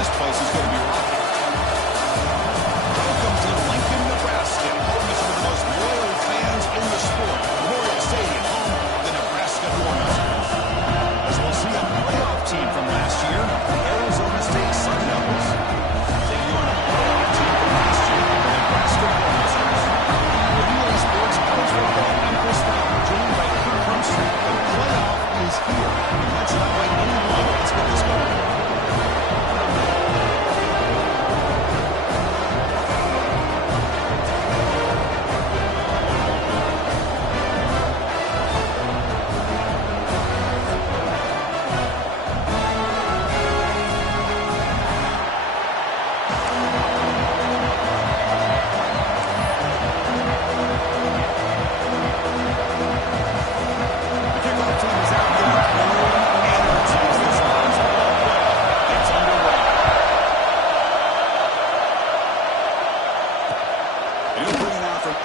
This place is going to be rocking. Welcome to Lincoln, Nebraska, home to some of the most loyal fans in the sport. Memorial Stadium, home of the Nebraska Cornhuskers. As we'll see a playoff team from last year, the Arizona State Sun Devils. Taking on a playoff team from last year, the Nebraska Cornhuskers. Radio Sports College Football, I'm Chris Fowler, joined by Kirk Armstrong. The playoff is here. And let's not wait any longer. Let's get this going.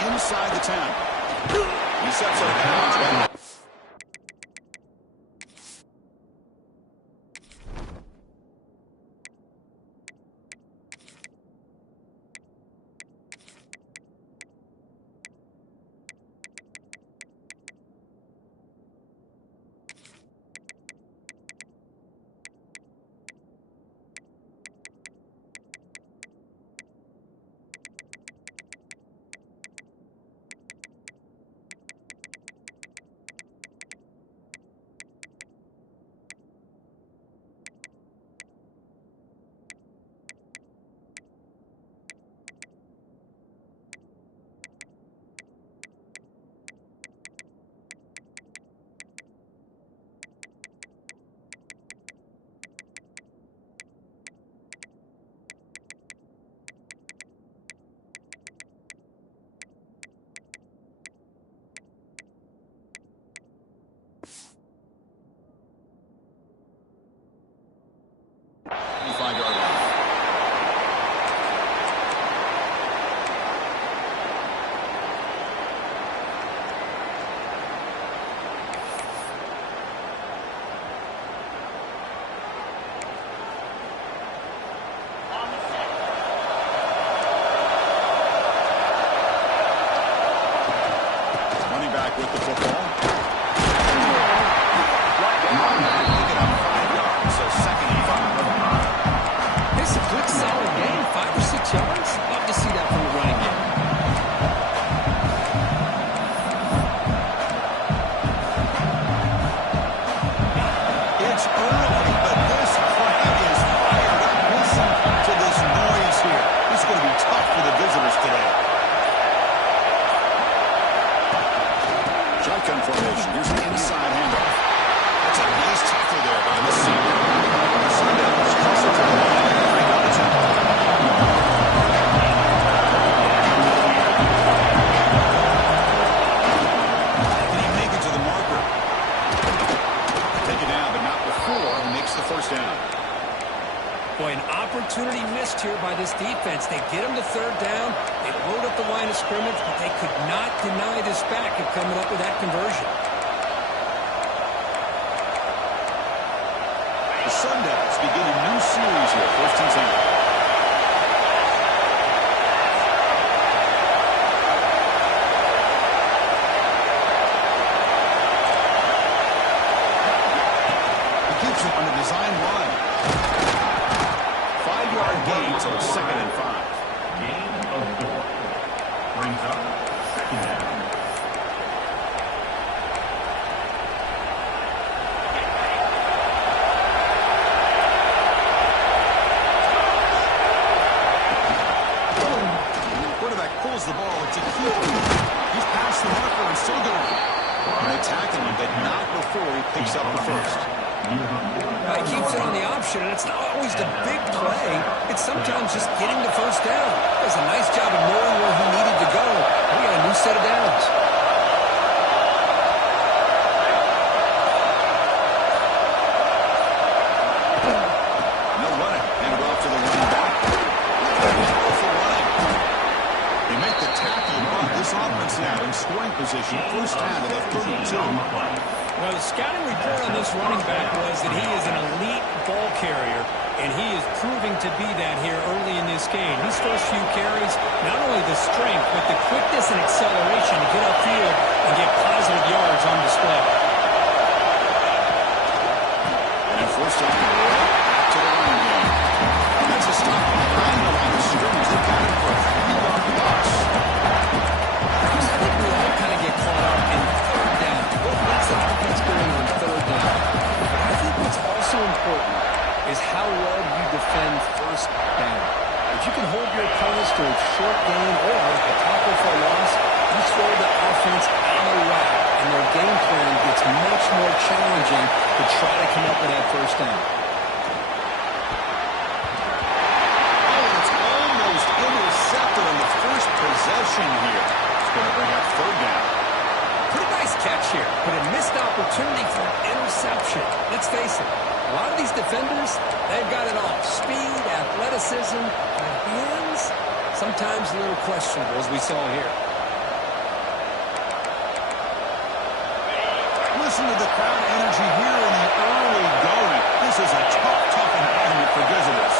Inside the 10. He sets it down. With the football. Picking up 5 yards, so 2nd and 5. It's a good, solid game. 5 or 6 yards. Love to see that from the running game. It's early, but this crowd is fired up. Listen to this noise here. This is going to be tough for the visitors today. Shotgun formation. Here's the inside handoff. That's a nice tackle there by the senior. The Sun Devils cross it to the line and break up the tempo. Can he make it to the marker? Take it down, but not before he makes the first down. Boy, an opportunity missed here by this defense. They get him to 3rd down. They load up the line of scrimmage, but they could not deny this back of coming up with that conversion. The Sun Devils begin a new series here, 1st and 10. He keeps it on the design run. 5-yard gain, so 2nd and 5. Gain of 4. Brings up 2nd down. Quarterback pulls the ball. It's a keeper. He's past the marker and still going. And they tackle him, but not before he picks up the first. He keeps it on the option, and it's not always the big play. It's sometimes just getting the first down. Does a nice job of knowing where he needed to go. We got a new set of downs. No running. Hand it off to the running back. Powerful running. They make the tackle, but this offense now in scoring position. First down to the 32. Well, the scouting report on this running back was that he is an elite ball carrier. And he is proving to be that here early in this game. These first few carries, not only the strength, but the quickness and acceleration to get upfield and get positive yards on display. And first off, right back to the run game. That's a stop behind the line of scrimmage. They got him for a 3-yard loss. I think we all kind of get caught up in third down. What's the offense doing on third down? But I think what's also important is how well you defend first down. If you can hold your opponents to a short gain or a tackle for a loss, you throw the offense out of whack, and their game plan gets much more challenging to try to come up with that first down. Oh, it's almost intercepted on the first possession here. It's going to bring up third down. Pretty nice catch here, but a missed opportunity for an interception. Let's face it, a lot of these defenders, they've got it all. Speed, athleticism, but hands, sometimes a little questionable, as we saw here. Listen to the crowd energy here in the early going. This is a tough environment for visitors.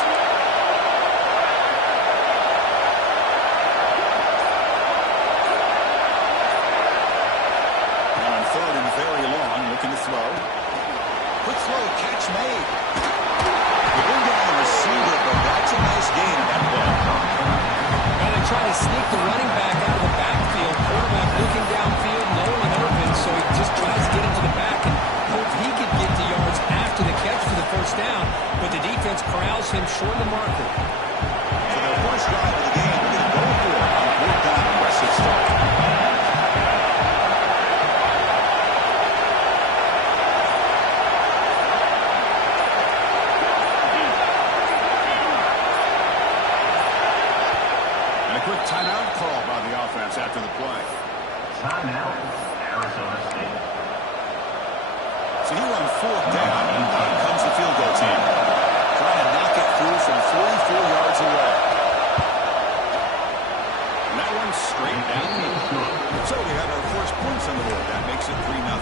On third and very long, looking to throw. Quick throw, catch made. They bring down the receiver, but that's a nice gain in that play. Now they try to sneak the running back out of the backfield. Quarterback looking downfield, no one open, so he just tries to get into the back and hope he could get the yards after the catch for the first down, but the defense corrals him short of the marker. So their first drive of the game, they're going to go for it on fourth down and West 6 start. Quick timeout call by the offense after the play. Timeout, Arizona State. So here on fourth down, out comes the field goal team. Trying to knock it through from 44 yards away. And that one's straight down. So we have our first points on the board. That makes it 3-0.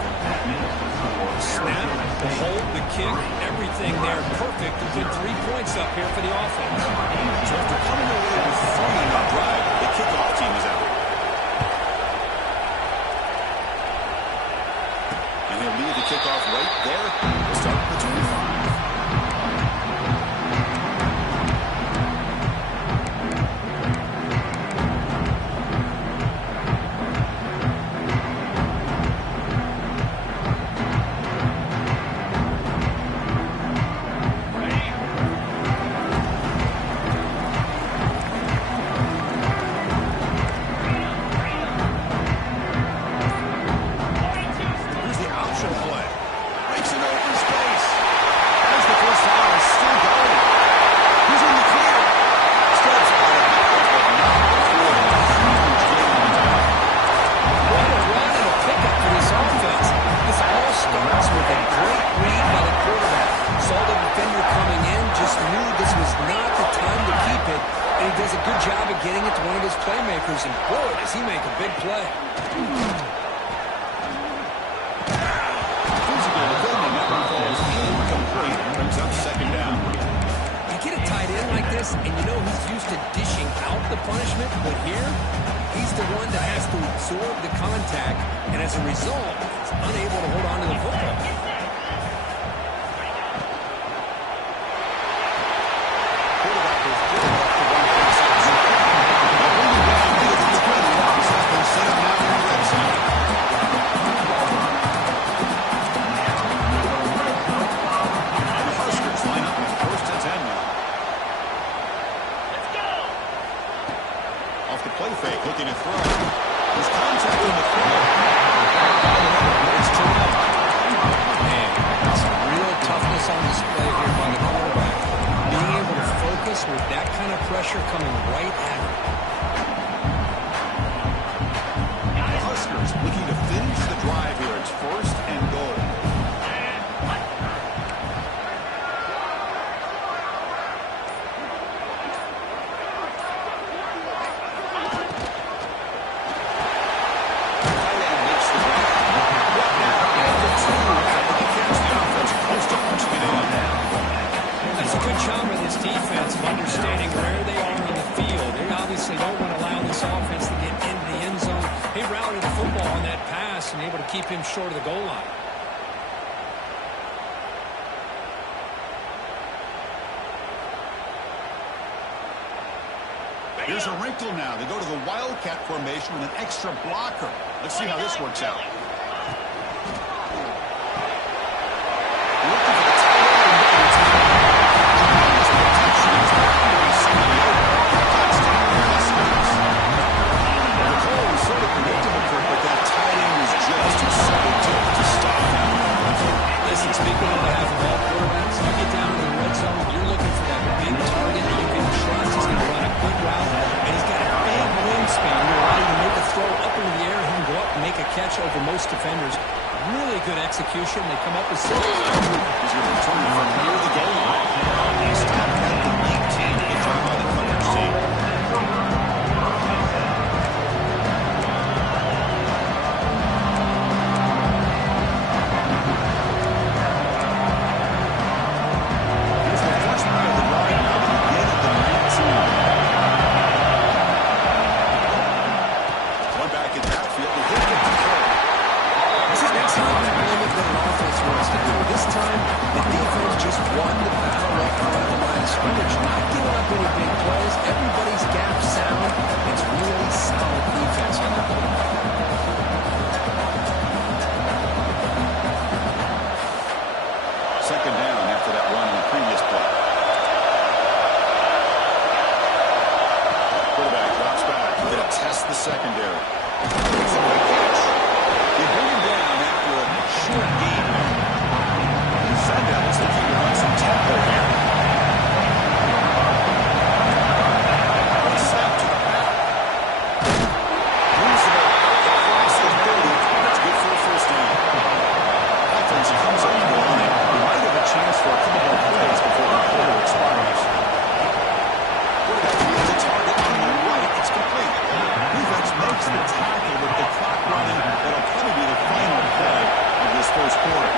Snap, hold, the kick, everything there perfect to put 3 points up here for the offense. So after coming away with 3 in that drive, the kickoff team is out. And he'll leave the kickoff right there. We'll start at the 25. able to keep him short of the goal line. Here's a wrinkle now. They go to the Wildcat formation with an extra blocker. Let's see how this works out. Speaking on behalf of all quarterbacks, you get down to the red zone, you're looking for that big target that you can trust. He's going to run a good route, and he's got a big wingspan to allow you to make a throw up into the air. He can go up and make a catch over most defenders. Really good execution. They come up with 6. He's going to return from near the goal line. He stopped at the 19 to get by the coverage team. This time, the defense just won the battle right around the line of scrimmage, not giving up any big plays. Everybody's gap sound. It's really solid defense on that one. Second down after that run in the previous play. Quarterback drops back. He's going to test the secondary. It's a good catch. They bring him down after a short game. Sundowns looking to run some tempo here. One snap to the back. Moves it across the 30. That's good for a first down. Offense comes up the line. We might have a chance for a couple more plays before the quarter expires. Quarterback finds a target on the right. It's complete. Defense makes the tackle with the clock running. That'll probably be the final play of this first quarter.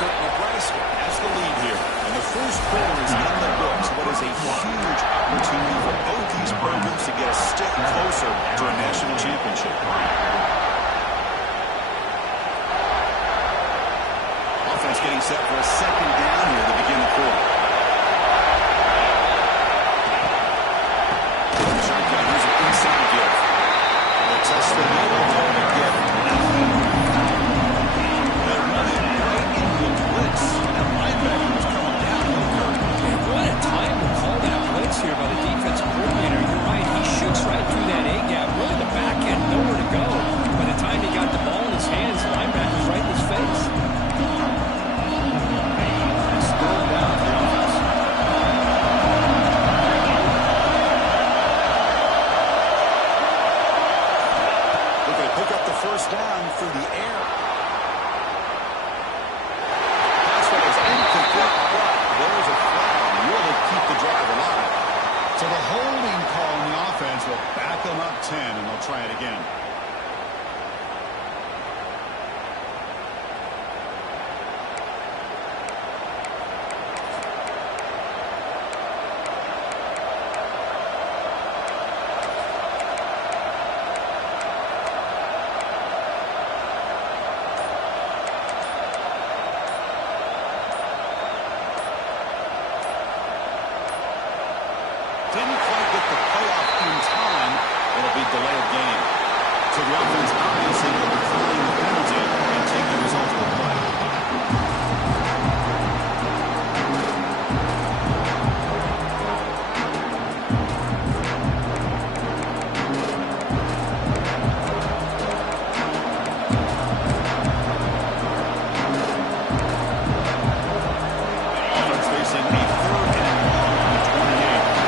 Nebraska has the lead here, and the first quarter is in the books. What is a huge opportunity for both these programs to get a step closer to a national championship. Offense getting set for a second down here to begin the quarter. Shotgun, here's an inside give. They'll test the middle there to get here by the defensive coordinator. You're right. He shoots right through that A-gap. Really the back end, nowhere to go. By the time he got the ball in his hands, the linebacker's right in his face. It's third down for the offense. Looking to pick up the first down through the air. Pass was incomplete, but there's a flag. Really keep the drive alive. So the holding call on the offense will back them up 10, and they'll try it again. Didn't quite get the payoff in time. It'll be delayed game. So the offense obviously will decline the penalty and take the result of the play. Offense facing a 3rd and long on the 28.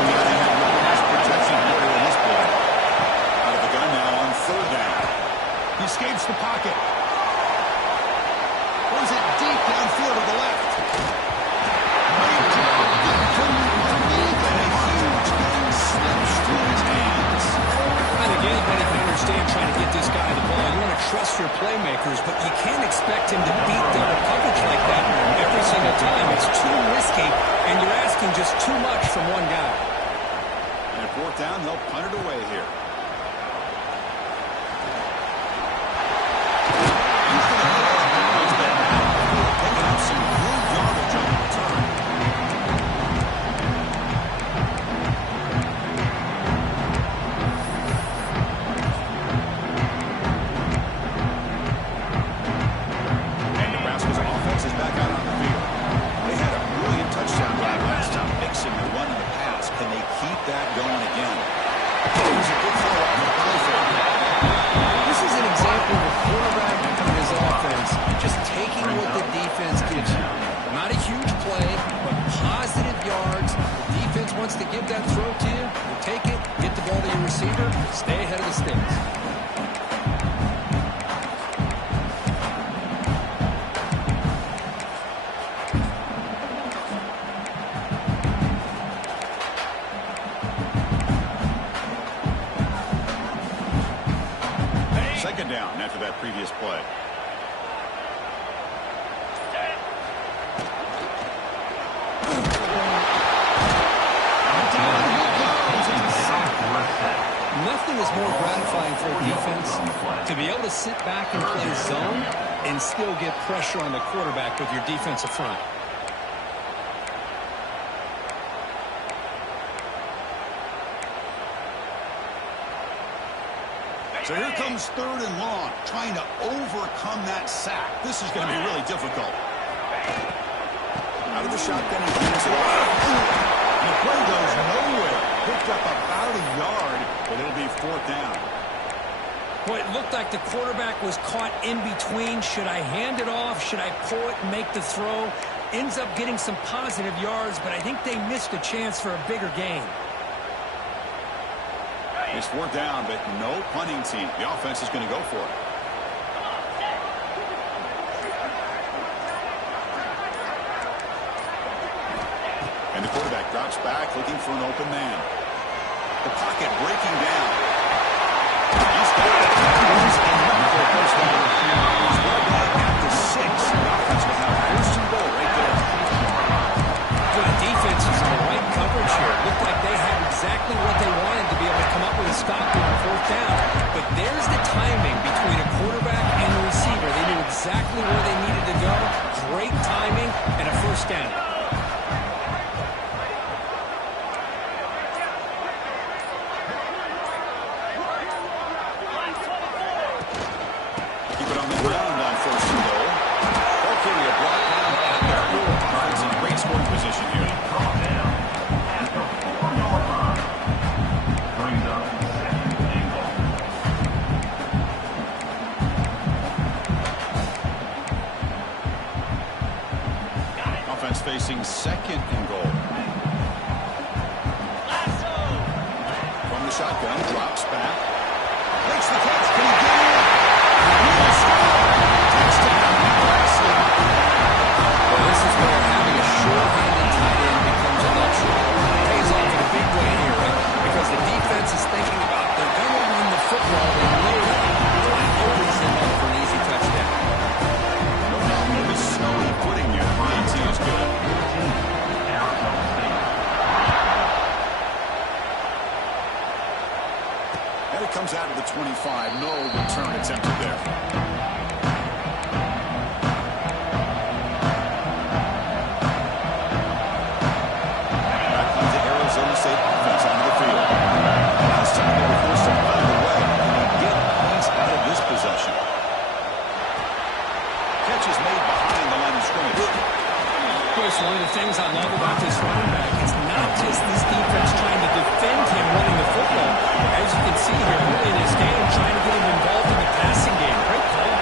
He escapes the pocket. Throws it deep downfield to the left. Great job. And a huge game slips through his hands. I think anybody can understand trying to get this guy the ball. You want to trust your playmakers, but you can't expect him to beat double coverage like that every single time. It's too risky, and you're asking just too much from one guy. And 4th down, they'll punt it away here. keep that going again. Here's a good throw off the play fake. This is an example of a quarterback and his offense just taking what the defense gives you. Not a huge play, but positive yards. The defense wants to give that throw to you. You take it, get the ball to your receiver, stay ahead of the sticks. Second down after that previous play. Nothing is more gratifying for a defense to be able to sit back and play zone and still get pressure on the quarterback with your defensive front. So here comes 3rd and long, trying to overcome that sack. This is going to be really difficult. Out of the shotgun, he hands it off. And the play goes nowhere. Picked up about a yard, but it'll be 4th down. Boy, it looked like the quarterback was caught in between. Should I hand it off? Should I pull it and make the throw? Ends up getting some positive yards, but I think they missed a chance for a bigger gain. It's 4th down, but no punting team. The offense is going to go for it. And the quarterback drops back, looking for an open man. The pocket breaking down. He's got it. He's enough for a first down. He's well back at the 6. The offense will have 1st and goal right there. Well, the defense is in the right coverage here. Looked like they had exactly what they wanted to be able to come up with a stop on 4th down. But there's the timing between a quarterback and the receiver. They knew exactly where they needed to go. Great timing and a 1st down. Keep it on the ground on 1st and goal. They'll carry a block down at the 4. Offense in great scoring position here. Facing 2nd and goal. From the shotgun, drops back. Makes the catch. Can he get in? Touchdown, Nebraska. Well, this is where having a short-handed tight end becomes a luxury. It pays off in a big way here, right? Because the defense is thinking about they're going to run the football and load it. That opens them up for an easy touchdown. No problem with the snowy footing here. The PAT is good. And it comes out of the 25. No return attempted there. Back comes the Arizona State offense onto the field. Last time they were forced to find a way and get points out of this possession. Catch is made behind the line of scrimmage. Of course, one of the things I love about this running back is not just this defense trying to defend him running the football. As you can see here early in his game, trying to get him involved in the passing game. Great call.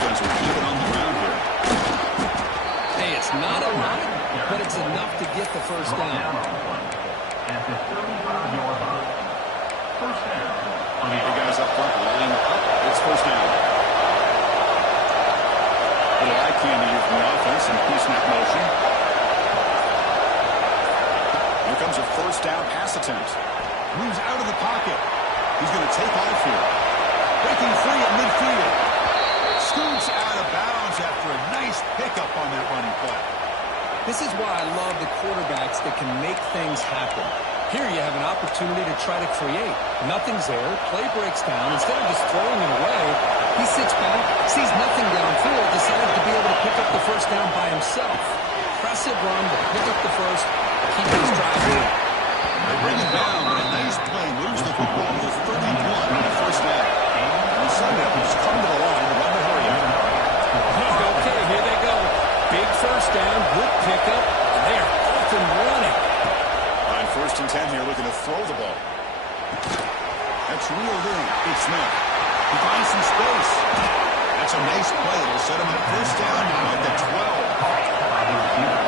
Defense will keep it on the ground here. Hey, it's not a lot, but it's enough to get the 1st down. At the 35-yard line. 1st down. The guys up front lining up. It's 1st down. Little eye candy here from the offense and pre-snap motion. Here comes a 1st down pass attempt. Moves out of the pocket. He's going to take off here. Breaking free at midfield. Scoots out of bounds after a nice pickup on that running play. This is why I love the quarterbacks that can make things happen. Here you have an opportunity to try to create. Nothing's there. Play breaks down. Instead of just throwing it away, he sits back, sees nothing downfield, decides to be able to pick up the 1st down by himself. Impressive run to pick up the 1st, keep his drive moving. They bring him down, but a nice play moves the football to 31 on the 1st down. And Sunday just come to the line to run the hurry out. Okay, here they go. Big 1st down, good pickup. throw the ball. That's reeled in. It's Smith. He finds some space. That's a nice play. It'll set him up first down now at the 12.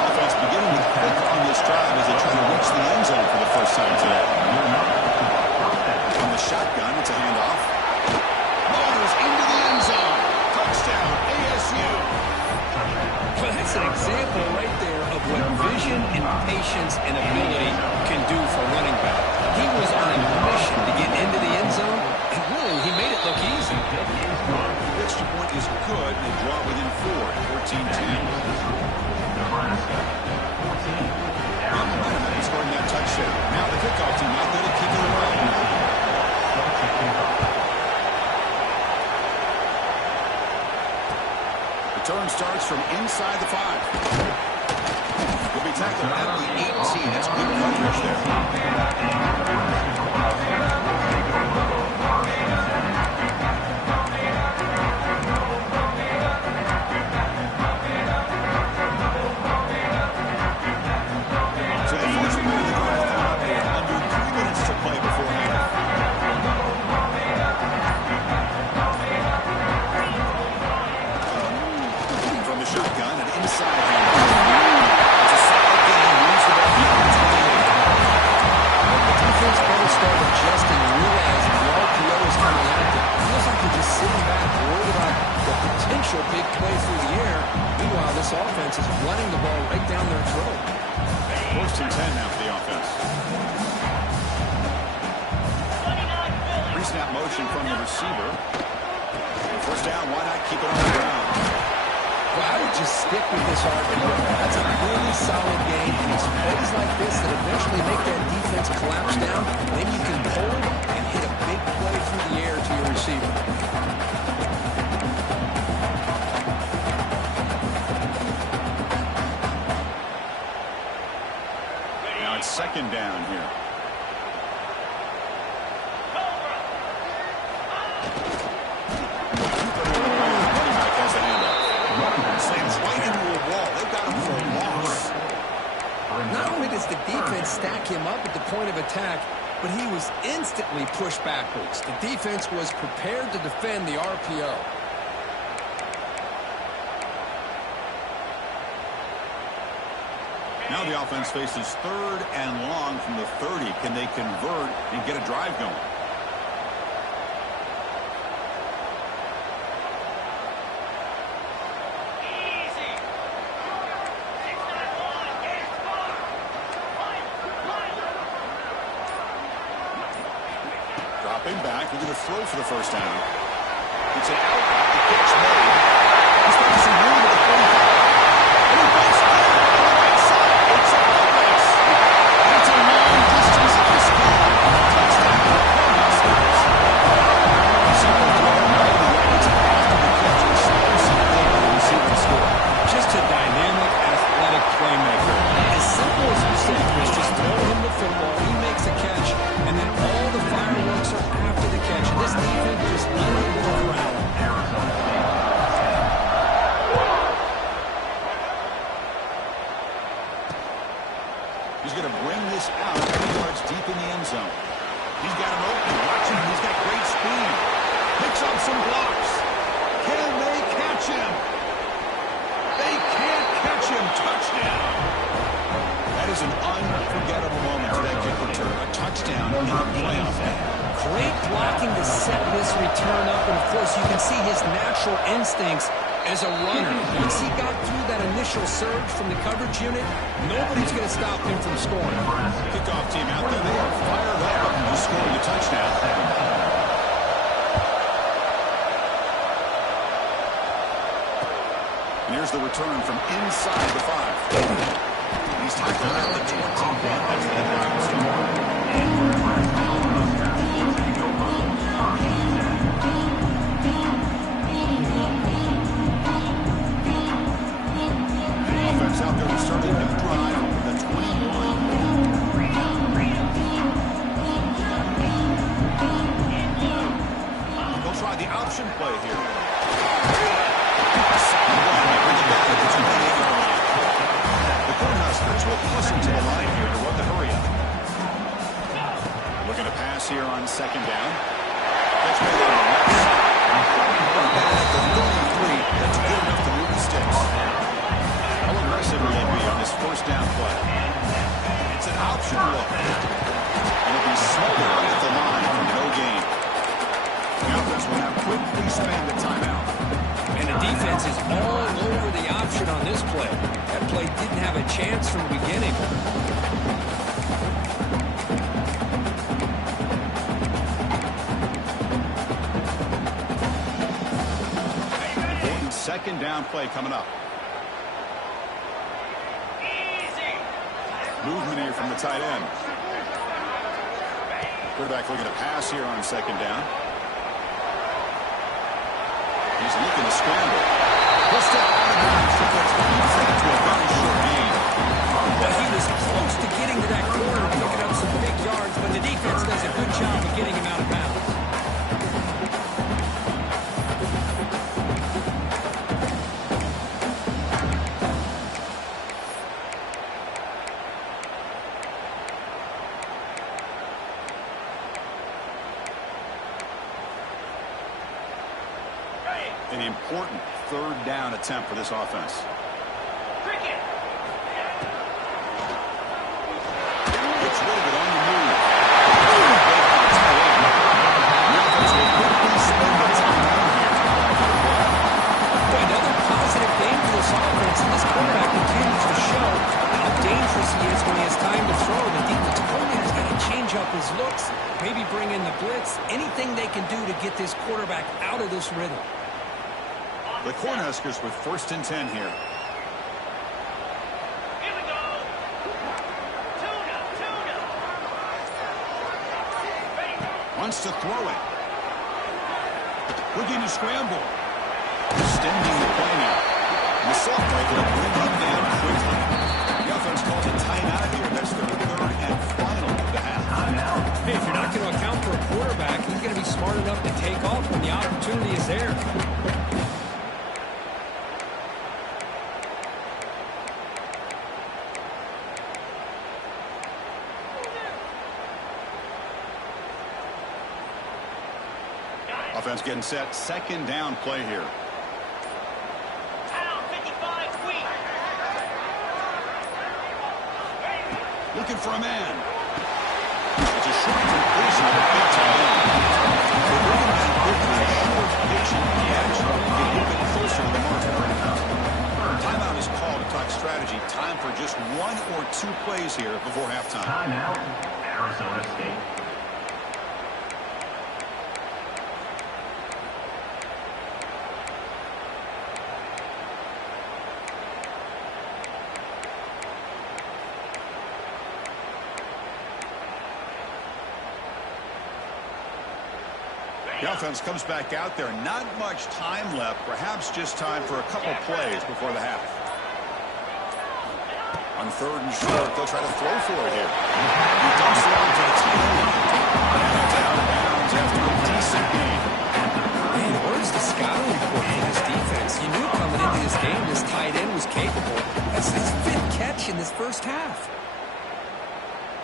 Offense beginning to click on this drive as they try to reach the end zone for the first time today. From the shotgun, it's a handoff. Motors into the end zone. Touchdown, ASU. Well, that's an example right there of what vision and patience and ability can do for running back. He was on a mission to get into the end zone, and really, he made it look easy. The extra point is good, and they draw within 4, 14-10. Nebraska, 14. Scoring that touchdown. Now the kickoff team out there to kick it away. Return starts from inside the 5. Will be tackled at the 18. That's good coverage there. So the first play of the drive under 3 minutes to play before half. From the shotgun and inside him. It's a solid game. Moves the ball down to 28. The defense better start adjusting and realizing the RPO is coming at them. It feels like they're just sitting back, worried about the potential big play through the air. Meanwhile, this offense is running the ball right down their throat. First and 10 now for the offense. Pre-snap motion from the receiver. First down, why not keep it on the ground? Well, I would just stick with this RPO. That's a really solid game, and it's plays like this that eventually make that defense collapse down. Then you can hold and hit a big play through the air to your receiver. Now it's second down here. Running back has the handoff. Slams right into a wall. They've got him for a loss. Not only does the defense stack him up at the point of attack, but he was instantly pushed backwards. The defense was prepared to defend the RPO. Now the offense faces third and long from the 30. Can they convert and get a drive going? Dropping back, looking to throw for the first down. It's an out, the pitch made. He's got some room at the 45. And he breaks through on the right side. It's a race. It's a long distance of the score. Touchdown. Huskers. Simple throw, 90 yards after the catch. Explosive play by the receiving score. Just a dynamic, athletic playmaker. As simple as you say, Chris, just throw him the football, he makes a catch, and then all the fireworks are after the catch. And this defense just unable to corral him. He's going to bring this out 3 yards deep in the end zone. He's got him open. Watch him. He's got great speed. Picks up some blocks. Can they catch him? They can't catch him. Touchdown. That is an unforgettable moment to that kick return. A touchdown in a playoff game. Great blocking to set this return up, and of course you can see his natural instincts as a runner. Once he got through that initial surge from the coverage unit, nobody's going to stop him from scoring. Kickoff team out there. They are fired up to scoring a touchdown. And here's the return from inside the 5. He's tackled at the 21. That's the end of the story. Offense out there to start a new drive from the 21. They'll try the option play here. Bring it back at the 28-yard line. The Cornhuskers will push him to the line here to run the hurry up. a pass here on second down. That's made on the left side. At the 33, that's good enough to move the sticks. How aggressive will they be on this first down play? It's an option look. And it'll be smothered at the line for no gain. The offense will now quickly spend the timeout. And the defense is all over the option on this play. That play didn't have a chance from the beginning. Important second down play coming up. Movement here from the tight end. Quarterback looking to pass here on second down. He's looking to scramble. He'll step out of bounds to push the defense to a very short gain. Well, he was close to getting to that corner, picking up some big yards, but the defense does a good job of getting him out of bounds. An important third down attempt for this offense. Gets rid of it on the move. The offense will quickly spend the timeout here. Another positive thing for this offense, and this quarterback continues to show how dangerous he is when he has time to throw. The defensive coordinator's got to change up his looks, maybe bring in the blitz, anything they can do to get this quarterback out of this rhythm. The Cornhuskers with 1st and 10 here. Here we go. Tuna. Wants to throw it. Looking to scramble. Extending the play now. The soft break will bring him down quickly. The offense calls a timeout here. That's their third and final of the half. Hey, if you're not going to account for a quarterback, he's going to be smart enough to take off when the opportunity is there. Offense getting set. Second down play here. Pound 55 weak. Looking for a man. It's a short completion of a big time. They bring him down quickly. Short pitch and catch. Get a little bit closer to the mark. Timeout is called to talk strategy. Time for just 1 or 2 plays here before halftime. Timeout, Arizona State. The offense comes back out there. Not much time left. Perhaps just time for a couple plays before the half. On 3rd and short, they'll try to throw for it here. He dumps it over to the tight end. And it's out of bounds after a decent gain. Man, where's the scouting report for this defense? You knew coming into this game this tight end was capable. That's his 5th catch in this first half.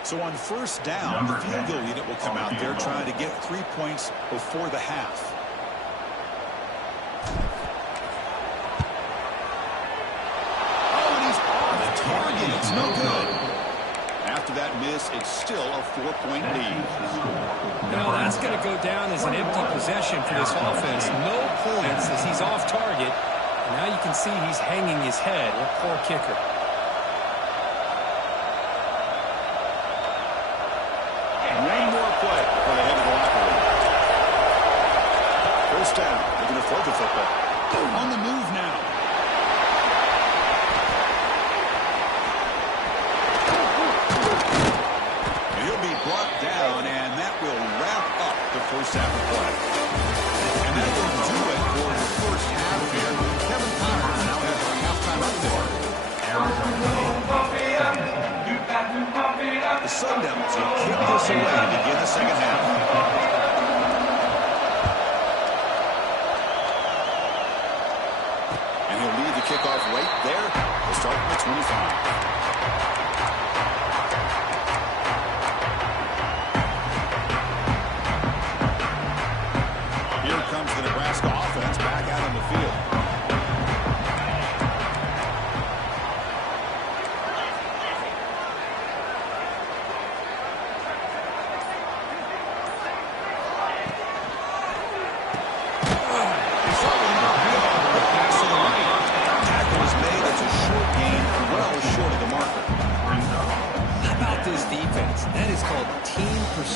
So on 1st down, the field goal unit will come out there trying to get 3 points before the half. Oh, and he's off target. It's no good. After that miss, it's still a 4-point lead. Now that's going to go down as an empty possession for this offense. No points as he's off target. And now you can see he's hanging his head. What poor kicker. One more play before they head to the locker room. 1st down. They're going to throw the football. On the move now. And he'll be brought down, and that will wrap up the first half of play. And that will do it for the first half here. Kevin Connors now has our halftime update. The Sun Devils will kick this away to begin the second half. And he'll lead the kickoff right there. We'll start with 25.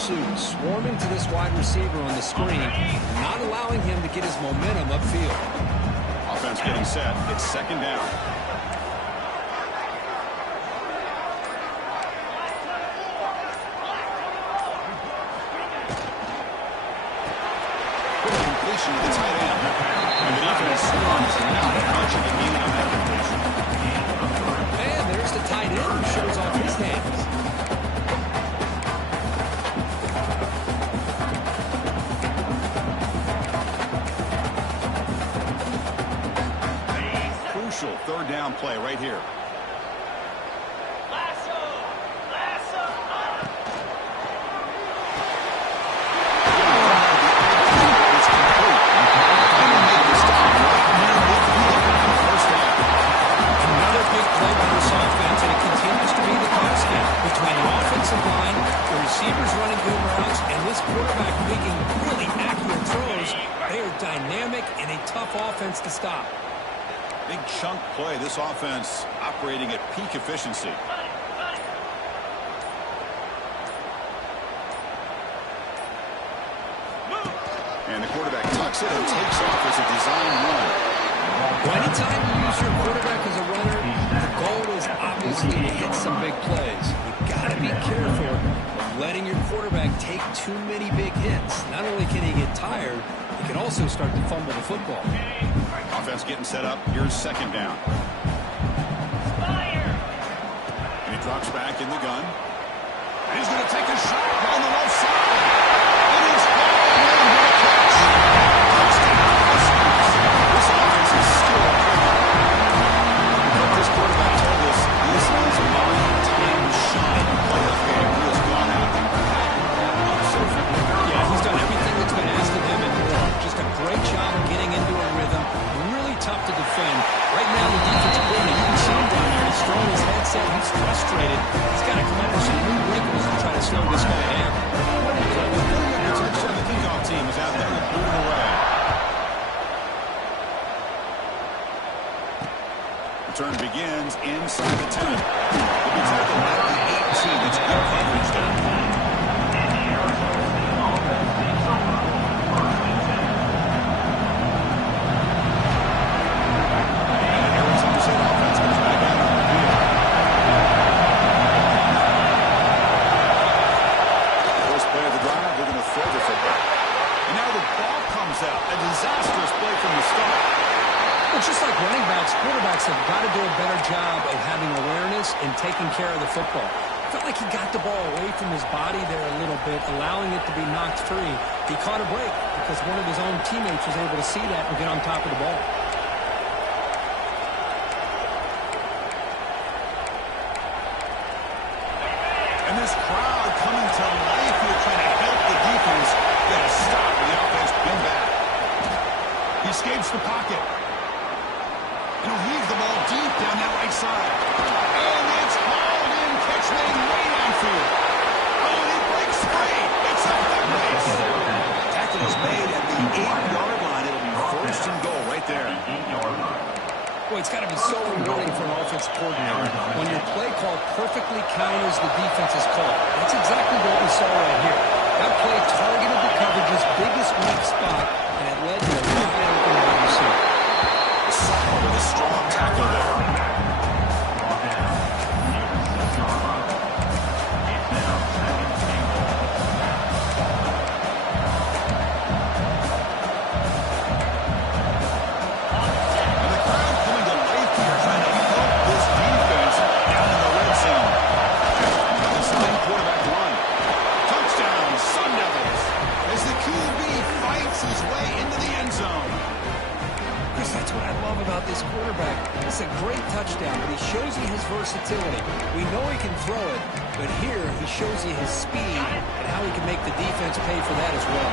pursuit, swarming to this wide receiver on the screen, not allowing him to get his momentum upfield. Offense getting set. It's second down. Completion to the tight end. And the defense is not much of a gain on that completion. And there's the tight end who shows off his hands. Crucial third down play right here. Receivers running good routes, and this quarterback making really accurate throws. They are dynamic and a tough offense to stop. Big chunk play. This offense operating at peak efficiency. And the quarterback tucks it and takes off as a design run. Well, anytime you use your quarterback as a runner, the goal is obviously to hit some big plays. You've got to be careful of letting your quarterback take too many big hits. Not only can he get tired, he can also start to fumble the football. Offense getting set up. Here's second down. And he drops back in the gun. And he's going to take a shot on the left side. It is hauled in with a catch. This offense is still clicking. But this quarterback told us this is my time to shine. Playoff game. He has gone out and packed so far. Yeah, he's done everything that's been asked of him and more. Just a great job of getting into a rhythm. Really tough to defend. Right now, the defensive coordinator, you can see him down there. He's throwing his headset. He's frustrated. He's got to come up with some new wrinkles to try to slow this guy down. The touchdown, the kickoff team is out there moving away. Return begins inside the 10. It'll be tackled at the 18. It's good coverage down. A disastrous play from the start. Well, just like running backs, quarterbacks have got to do a better job of having awareness and taking care of the football. Felt like he got the ball away from his body there a little bit, allowing it to be knocked free. He caught a break because one of his own teammates was able to see that and get on top of the ball. And this crowd coming to life here trying to help the defense get a stop with the offense come back. He escapes the pocket. And he'll heave the ball deep down that right side. And it's hauled in, catch made way downfield. Oh, and he breaks free. It's a foot race. Tackle is made at the 8-yard line. It'll be first and goal right there. Boy, it's got to be so rewarding for an offensive coordinator when your play call perfectly counters the defense's call. That's exactly what we saw right here. That play targeted the coverage's biggest weak spot, and it led to a wide open wide receiver. Saul with a strong tackle there. This quarterback, it's a great touchdown, but he shows you his versatility. We know he can throw it, but here he shows you his speed and how he can make the defense pay for that as well.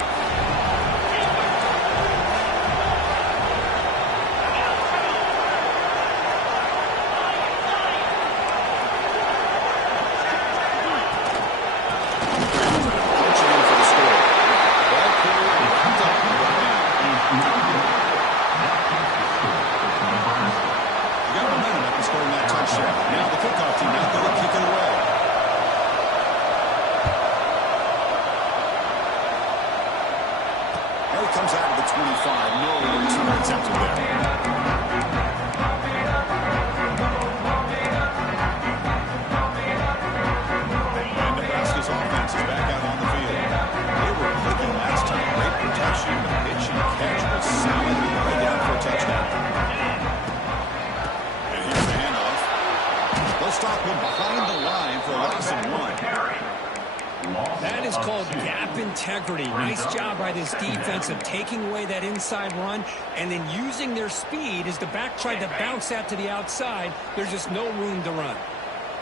tackled behind the line for a loss of 1. That is called gap integrity. Nice job by this defense of taking away that inside run and then using their speed as the back tried to bounce out to the outside. There's just no room to run.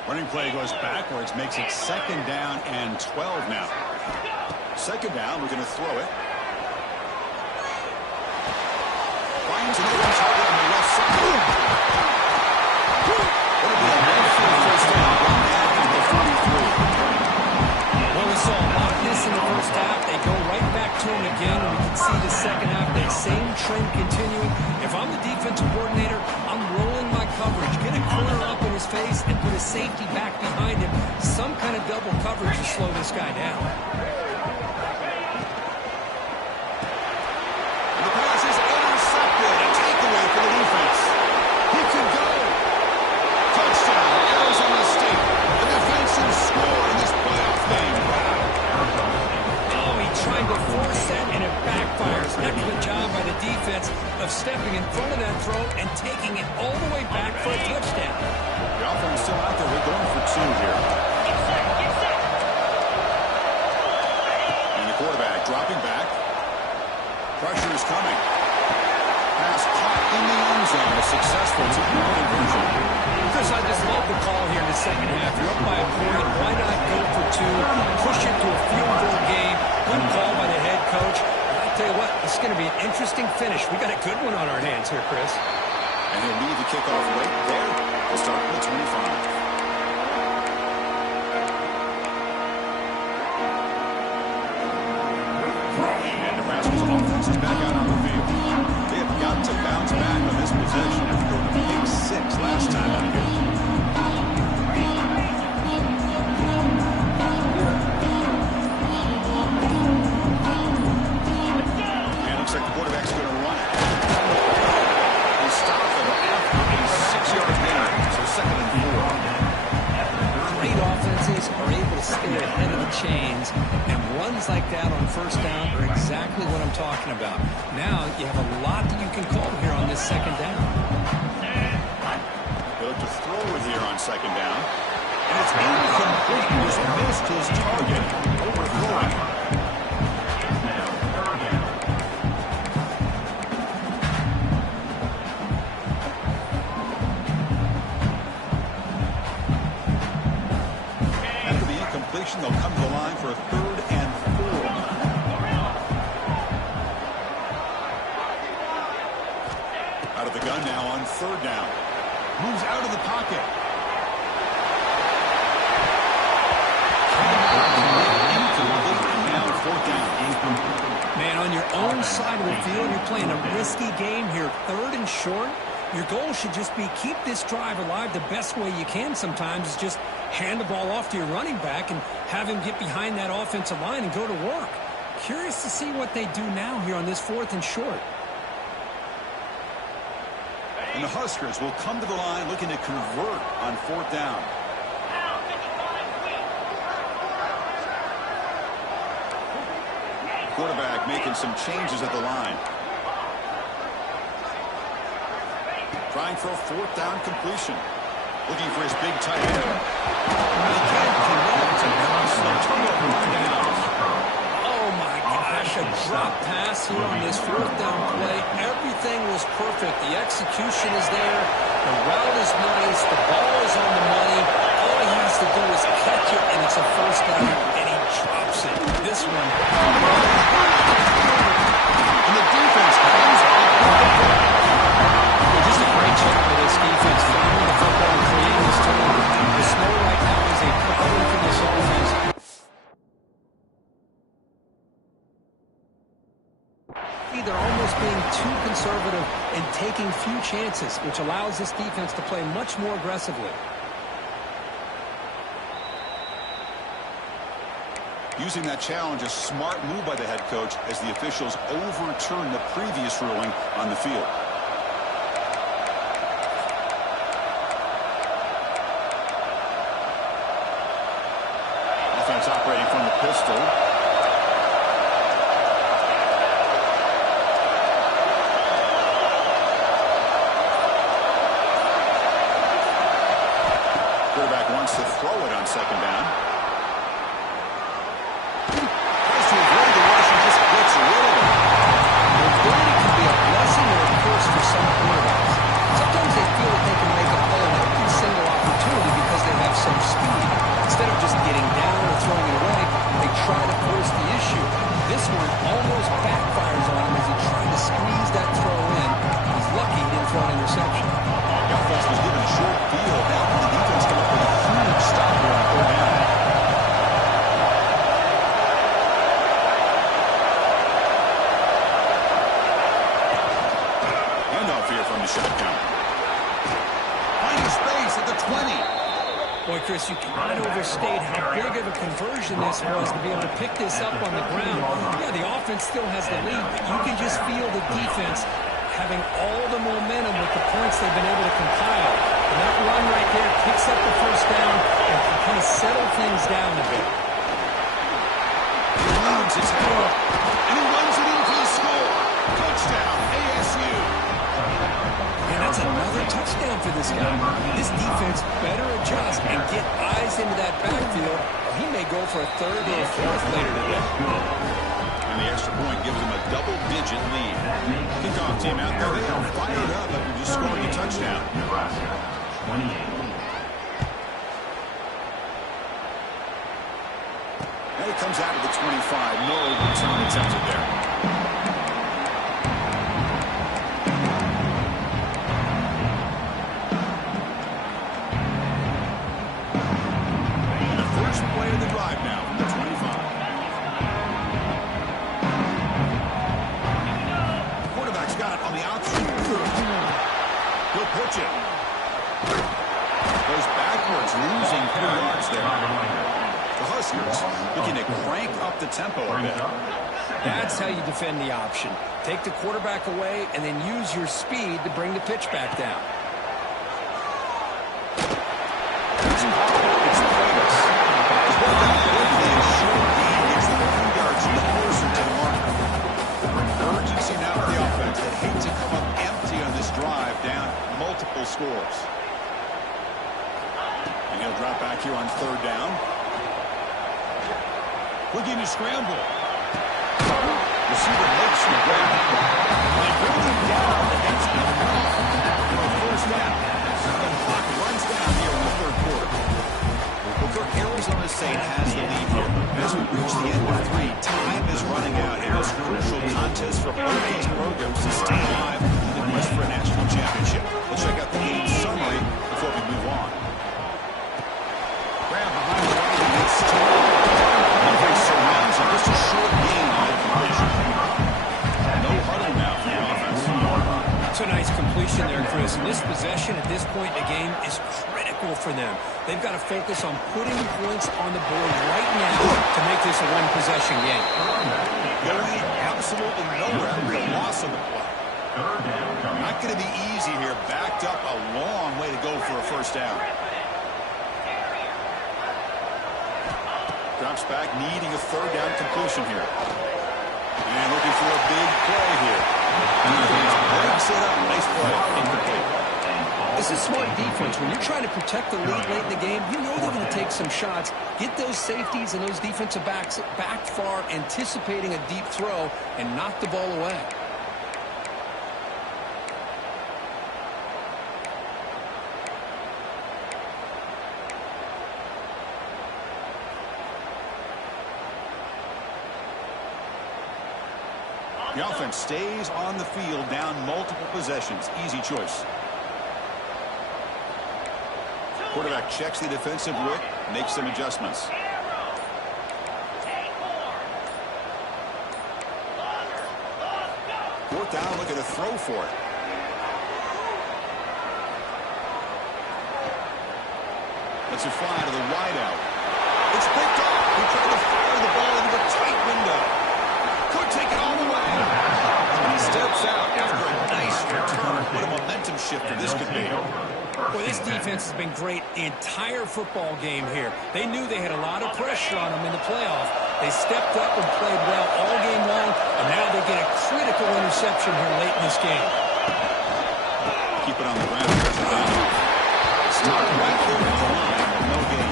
Running play goes backwards, makes it 2nd down and 12 now. 2nd down, we're going to throw it. Finds an open target on the left side. It'll be a nice first down. The 43. Well, we saw a lot of this in the first half. They go right back to him again, and we can see the second half, that same trend continuing. If I'm the defensive coordinator, I'm rolling my coverage. Get a corner up in his face and put a safety back behind him. Some kind of double coverage to slow this guy down. The pass is intercepted. A takeaway for the defense. He could go. Touchdown, Arizona State. A defensive score in this playoff game. Oh, he tried to force that, and it backfires. Heck of a job by the defense of stepping in front of that throw and taking it all the way back for a touchdown. The offense still out there. We're going for 2 here. And the quarterback dropping back. Pressure is coming. Pass caught in the end zone. A successful 2-point conversion. Chris, I just love the call here in the second half. You're up by a point. Why not go for 2? Push it to a field goal game. Good call by the head coach. I'll tell you what, this is going to be an interesting finish. We got a good one on our hands here, Chris. And he'll lead the kickoff right there. We'll start with 25. And Nebraska's offense is back out on the field. They have got to bounce back on this possession after going a big 6 last time out here. And it looks like the quarterback's going to run it. He stopped them after a 6-yard gain, so 2nd and 4. Great offenses are able to stay ahead of the chains, and runs like that on first down are exactly what I'm talking about. Now you have a lot that you can call here on this 2nd down. They look to throw it here on 2nd down. And it's incomplete. He just missed his target. Overthrowing. After the incompletion, they'll come to the line for a 3rd and 4. Out of the gun now on 3rd down. Moves out of the pocket. Now 4th down. Man, on your own side of the field, you're playing a risky game here. 3rd and short. Your goal should just be keep this drive alive the best way you can sometimes is just hand the ball off to your running back and have him get behind that offensive line and go to work. Curious to see what they do now here on this 4th and short. And the Huskers will come to the line looking to convert on 4th down. Quarterback making some changes at the line. Trying for a 4th down completion. Looking for his big tight end. He can't connect to cross the turnover down. Oh my gosh, a drop pass here on this 4th down play. Everything was perfect. The execution is there. The route is nice. The ball is on the money. All he has to do is catch it, and it's a 1st down, and he drops it. This one. And the defense comes out. Just a great job by this defense. Finding the football and creating this turnover. The snow right now is a problem for this offense. They're almost being too conservative and taking few chances, which allows this defense to play much more aggressively. Using that challenge, a smart move by the head coach as the officials overturn the previous ruling on the field. Offense operating from the pistol. Quarterback wants wants to throw it on second down. Tries to avoid the rush and just gets rid of it. Mobility can be a blessing or a curse for some quarterbacks. Sometimes they feel that they can make a play on every single opportunity because they have some speed. Instead of just getting down or throwing it away, they try to force the issue. This one almost backfires on him as he tried to squeeze that throw in. He's lucky he didn't throw an interception. The offense was given a short field. Now can the defense come up with a huge stop here on third down? Handoff here from the shotgun. Finding space at the 20. Boy, Chris, you cannot overstate how big of a conversion this was to be able to pick this up on the ground. Yeah, the offense still has the lead, but you can just feel the defense having all the momentum with the points they've been able to compile. And that run right there picks up the first down and can kind of settle things down a bit. He leads his head, and he runs it in for the score. Touchdown, ASU. And that's another touchdown for this guy. This defense better adjust and get eyes into that backfield, or he may go for a third or a fourth later today. And the extra point gives him a double-digit lead. Kickoff team out there, they are fired up after just scoring a touchdown. Nebraska, 28. And it comes out of the 25. No return attempted there. Play of the drive now from the 25. Quarterback's got it on the outside. He'll pitch it. Goes backwards, losing 3 yards there. The Huskers looking to crank up the tempo a bit. That's how you defend the option. Take the quarterback away and then use your speed to bring the pitch back down. Urgency now for the offense. They hate to come up empty on this drive, down multiple scores. And he'll drop back here on third down. Looking to scramble. Receiver makes the grab. They bring him down against the wall for a first down. The clock runs down here in the third quarter. Well, Kirk, Arizona State has the lead here. As we reach the end of 3, time is running out in this crucial contest for both these programs to stay alive in the quest for a national championship. Let's check out the game summary before we move on. Grab behind the line against Stewart. He surrounds him. Just a short gain on the completion. No huddle now for the offense. That's a nice completion there, Chris. And this possession at this point in the game is critical for them. They've got to focus on putting points on the board right now to make this a one-possession game. Going absolutely nowhere. Real loss of the play. Not going to be easy here. Backed up a long way to go for a first down. Drops back, needing a third down completion here. And looking for a big play here. Breaks it up. Nice play. Incomplete. This is smart defense. When you're trying to protect the lead late in the game, you know they're going to take some shots, get those safeties and those defensive backs back far, anticipating a deep throw, and knock the ball away. The offense stays on the field, down multiple possessions. Easy choice. Quarterback checks the defensive look, makes some adjustments. Fourth down, looking to throw for it. Lets it fly to the wideout. It's picked off. He tried to fire the ball into the tight window. Could take it all the way. And he steps out after a nice return. What a momentum shifter this could be. Well, this defense has been great the entire football game here. They knew they had a lot of pressure on them in the playoff. They stepped up and played well all game long, and now they get a critical interception here late in this game. Keep it on the ground. Stop right there at the line. No gain.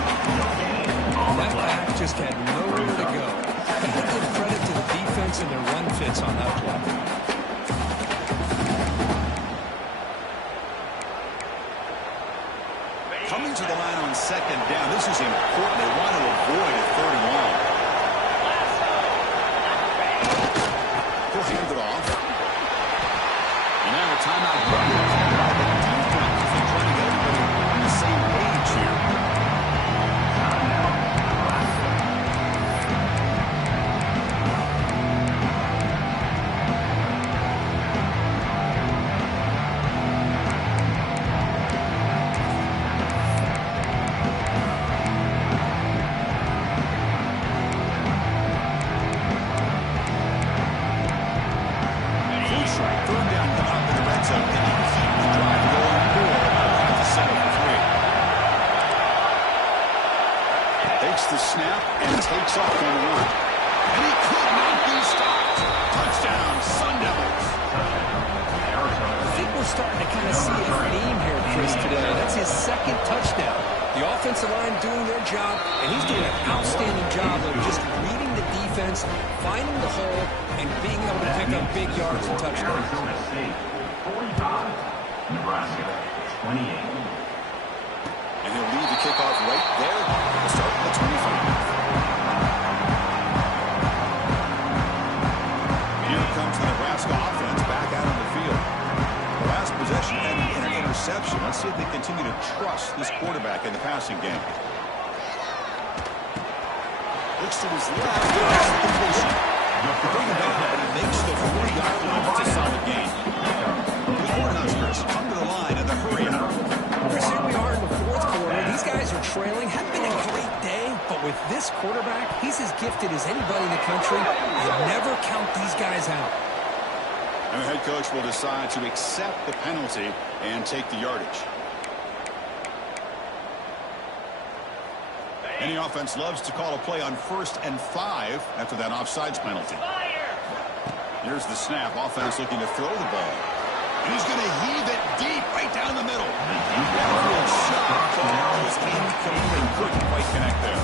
is important. They want to avoid a 3rd and long. He'll hand it off. And now a timeout. They're trying to get everybody on the same page here. The snap and takes off on the run. And he could not be stopped. Touchdown, Sun Devils. I think we're starting to kind of see a theme here, Chris, today. That's his 2nd touchdown. The offensive line doing their job, and he's doing an outstanding job of just reading the defense, finding the hole, and being able to pick up big yards and touchdowns. Arizona State, 45. Nebraska, 28. And he'll lead the kickoff right there. We'll start at the 25. Here comes the Nebraska offense back out on the field. The last possession ended in an interception. Let's see if they continue to trust this quarterback in the passing game. Looks to his left. There's the completion. To bring him down, but he makes the 40-yard line. It's a solid gain. The Cornhuskers come to the line in the hurry out. Chris, here we are in the 4th quarter. These guys are trailing. Hadn't been a great day, but with this quarterback, he's as gifted as anybody in the country. You never count these guys out. And the head coach will decide to accept the penalty and take the yardage. Any offense loves to call a play on 1st and 5 after that offsides penalty. Here's the snap. Offense looking to throw the ball. And he's going to heave it deep right down the middle. Downfield shot. Ball was incomplete. Couldn't quite connect there.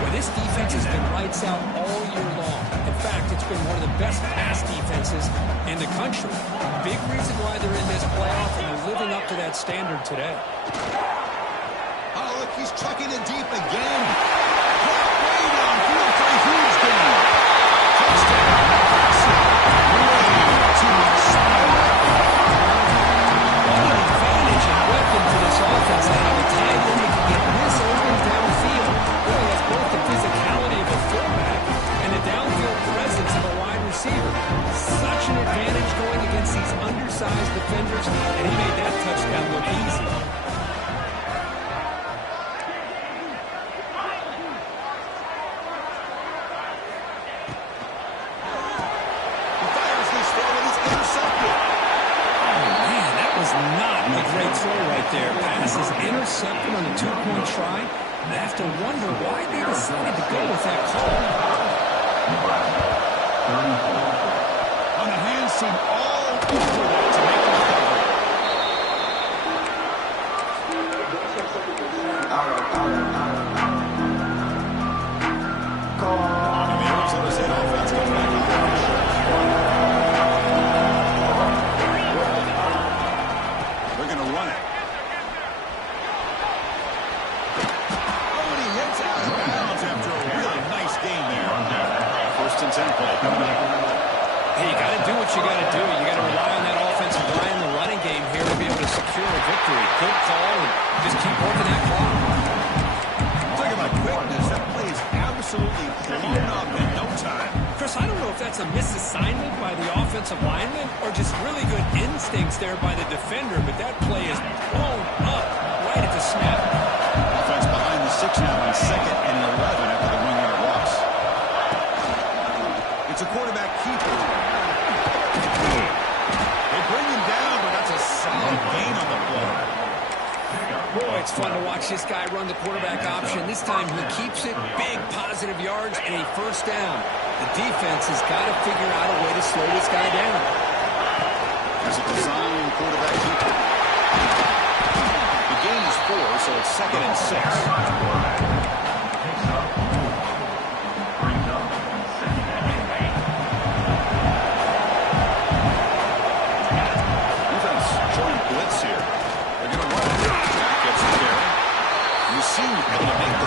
Well, this defense has been lights out all year long. In fact, it's been one of the best pass defenses in the country. Big reason why they're in this playoff, and they're living up to that standard today. Oh, look, he's chucking it deep again. Way downfield for a huge gain. Touchdown. Way too much speed. What an advantage and weapon for this offense to have a tight end that can get this open downfield. Really has both the physicality of a fullback and the downfield presence of a wide receiver. Such an advantage going against these undersized defenders, and he made that touchdown look easy. There. Pass is intercepted on the 2-point try. I have to wonder why they decided to go with that call. On the hands team all over that to make the recovery. And the Arizona State offense comes back on. They're going to run it. And 10 play coming up. Hey, you got to do what you got to do. You got to rely on that offensive line in the running game here to be able to secure a victory. Good call, and just keep working that clock. Talking about quickness, that play is absolutely blown up in no time. Chris, I don't know if that's a misassignment by the offensive lineman or just really good instincts there by the defender, but that play is blown up right at the snap. Offense behind the 6 now on 2nd and 11 after the 1-yard loss. It's a quarterback keeper. They bring him down, but that's a solid gain on the play. Boy, it's fun to watch this guy run the quarterback option. This time he keeps it, big positive yards, and a 1st down. The defense has got to figure out a way to slow this guy down. There's a design quarterback keeper. The gain is 4, so it's 2nd and 6. Blitz here. They're going to run it. Jack gets the carry. You see able to make the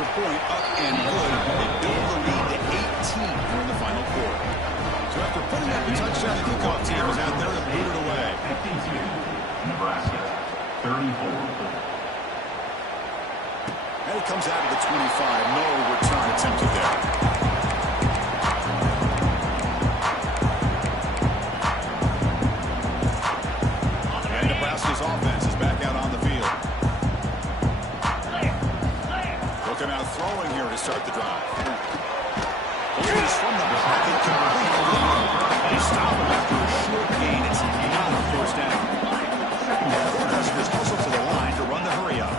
extra point up and good. They build the lead to 18 here in the final quarter. So after putting up a touchdown, the kickoff team is out there to boot it away. 52, Nebraska, 34. And it comes out of the 25. No return attempted there. And Nebraska's offense is back out on the field. Looking out throwing here to start the drive. He's from the block and complete. They stop him after a short gain. It's not a first down. Cornhuskers hustle to the line to run the hurry up.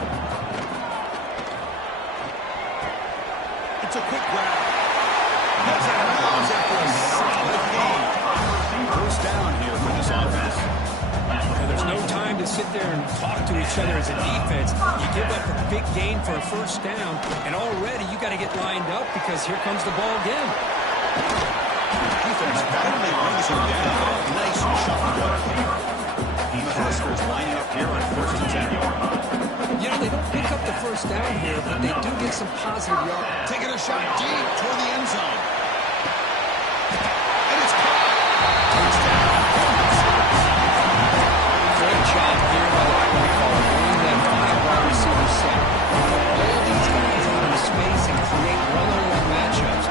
It's a quick grab. That's out of bounds after a solid gain. First down here for this offense. And there's no time to sit there and talk to each other as a defense. You give up a big gain for a first down, and already you got to get lined up because here comes the ball again. Defense finally brings him down. Nice shuffle play. The Huskers lining up here on first and 10. You know, they don't pick up the first down here, but they do get some positive yards. Taking a shot deep toward the end zone. And it's caught. Touchdown. Great job here by the play caller, running that 5 wide receiver set. All these guys out in space and create one-on-one matchups.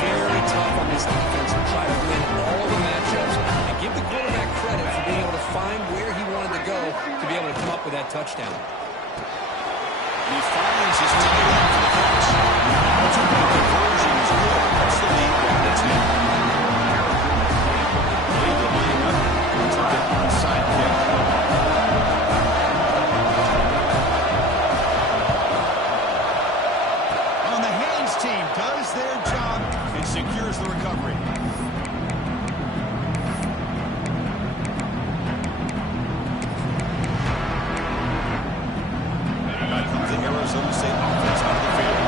Very tough on this defense to try to win all the matchups and give the quarterback credit for being able to find where he wanted to go to be able to come up with that touchdown. He finds his tight end for the catch. Two-point conversion is good. That's the lead down to 10. Lead the lining up. Take that onside kick. On the hands team does their job and secures the recovery. Arizona State offense out of the field.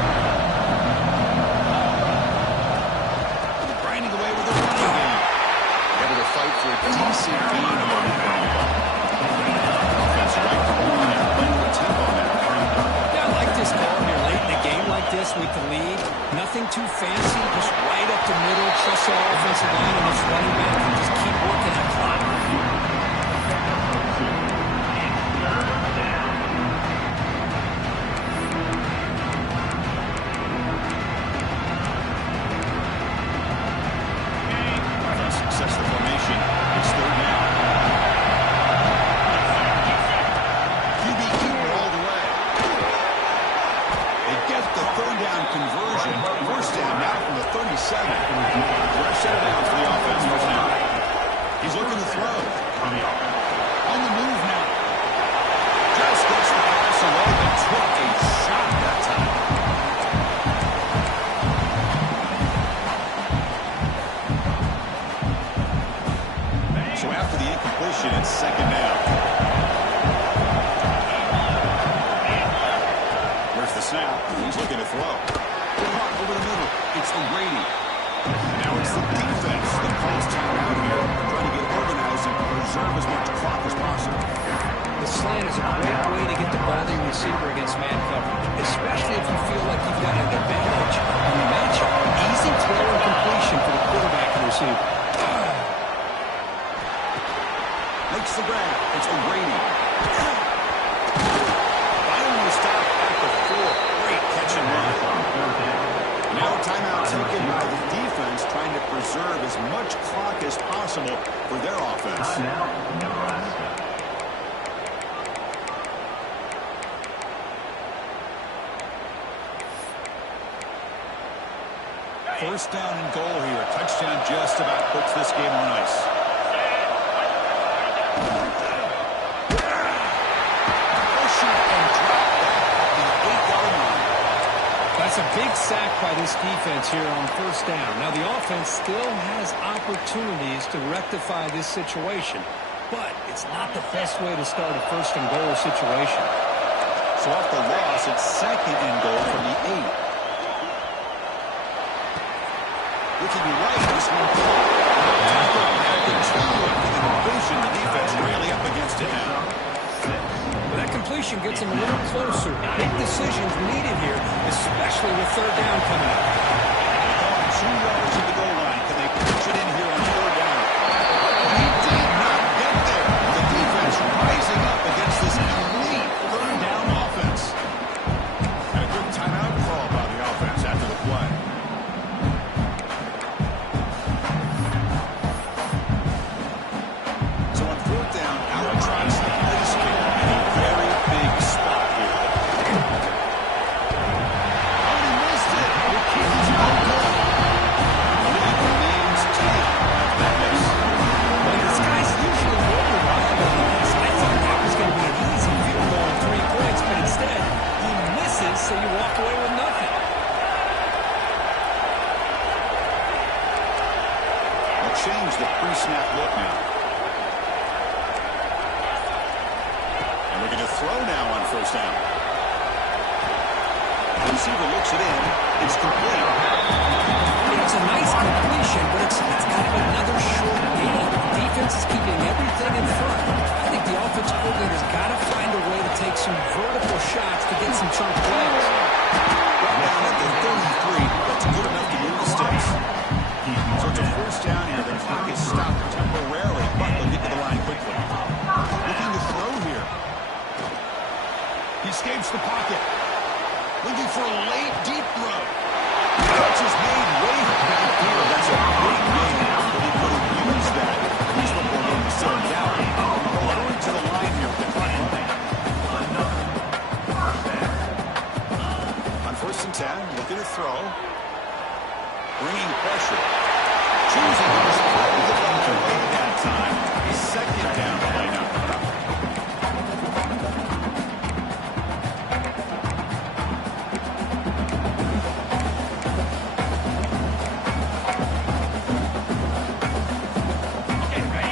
Grinding away with a running game. Able to fight for a decent gain here. Offense right to the line and playing the tempo now. Yeah, I like this call here late in a game like this with the lead. Nothing too fancy, just right up the middle. Trust our offensive line and this running back and just keep working that clock. Sets the formation. It's third down. QB keeper all the way. They get the third down conversion. First down now from the 37. Fresh set of downs for the offense. First down. He's looking to throw. On the move now. Just gets the pass away and took a shot that time. So after the incompletion, it's second down. Where's the snap? He's looking to throw. Caught over the middle. It's O'Grady. And now it's the defense that calls timeout here, trying to get organized and preserve as much clock as possible. The slant is a great way to get the ball to your receiver against man coverage, especially if you feel like you've got an advantage in the matchup. Easy throw and completion for the quarterback and receiver. Makes the grab. It's O'Grady. Finally stopped at the 4. Great catch and run. Now a timeout taken by the defense, trying to preserve as much clock as possible for their offense. Nebraska. First down and goal here. Touchdown just about puts this game on ice. That's a big sack by this defense here on first down. Now the offense still has opportunities to rectify this situation, but it's not the best way to start a first and goal situation. So off the loss, it's second and goal from the 8. Looking right, this one tackled at the 2 after the completion. The defense really up against it now. Well, that completion completion gets them a little closer. Big decisions needed here, especially with third down coming up. 2 yards to the goal line. Can they pitch it in here on third down? He did not get there. The defense rising up against this elite third down offense. And a good timeout call by the offense after the play. So on fourth down, Allen tries to place here in a very big spot here. Oh, he missed it. The kick is no good. The lead remains 10 after that miss. Well, this guy's usually more reliable than this. I thought that was going to be an easy field goal and 3 points, but instead, he misses, so you walk away with nothing. They'll change the pre-snap look now. And looking to throw now on first down. The receiver looks it in. It's complete. It's a nice completion, but it's kind of another short game. The defense is keeping everything in front. I think the offensive coordinator's got to find a way to take some vertical shots to get some chunk plays. Right down at the 33. That's good enough to move the sticks. So it's a first down here. The clock is stopped temporarily, but they'll get to the line quickly. Looking to throw here. He escapes the pocket. Looking for a late, deep throw. Catch is made way back here. That's a big gain, but he could have used that. He's before getting the second down. Going to the line here with the clock running. On first and 10, looking to throw. Bringing pressure. Choosing to spread the ball away that time. Second down play now.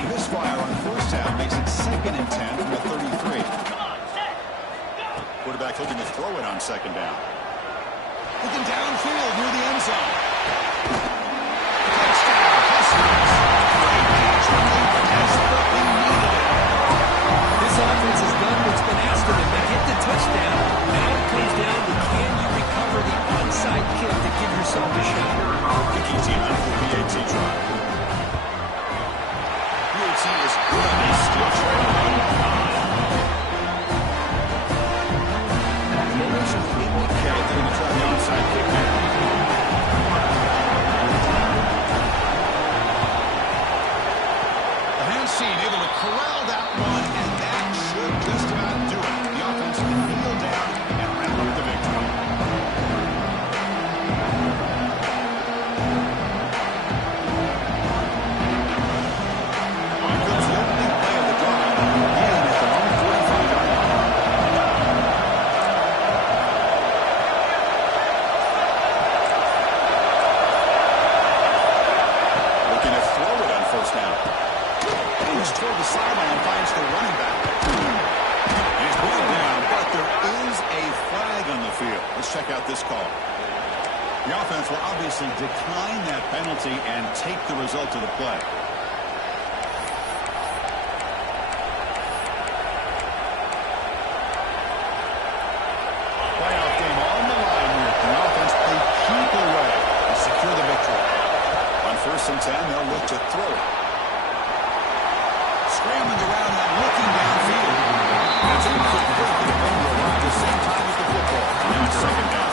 Misfire on first down makes it second and 10 from the 33. Quarterback looking to throw it on second down. Looking downfield near the end zone. Touchdown, Huskies. Great catch when they desperately needed it. This offense has done what's been asked of them. They get the touchdown. Now it comes down to can you recover the onside kick to give yourself a shot. Kicking team out for the PAT try. PAT is good. They still trailing. Formations indicate they're going to try the onside kick here. The Hansine able to corral that one, and that should just about do it. The offense can kneel down and wrap up the victory. On comes the opening play of the drive. Again at their own 45-yard line. Looking to throw it on first down. Moves toward the sideline and finds the running back. He's going down, but there is a flag on the field. Let's check out this call. The offense will obviously decline that penalty and take the result of the play. Playoff game on the line here. The offense played keep away and secure the victory. On first and 10, they'll look to throw it. Scrambling around and looking downfield. That's incomplete. The defender arrived at the same time as the football. Now it's second down.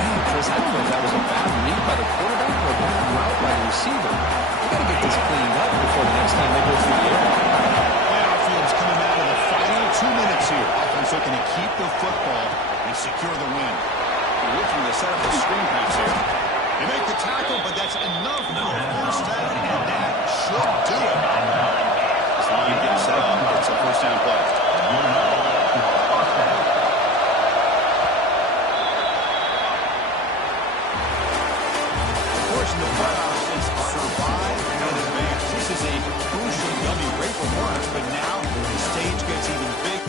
Man, Chris, I don't know if that was a bad read by the quarterback or a bad route by the receiver. They got to get this cleaned up before the next time they go through the air. Playoff field's coming out of the final 2 minutes here. Offense looking to keep the football and secure the win. They're looking to set up a screen pass here. They make the tackle, but that's enough for a first down, and that should do it. This line gets set up. It's a first down play. The playoffs is survive and advance. This is a crucial W. Great performance, but now the stage gets even bigger.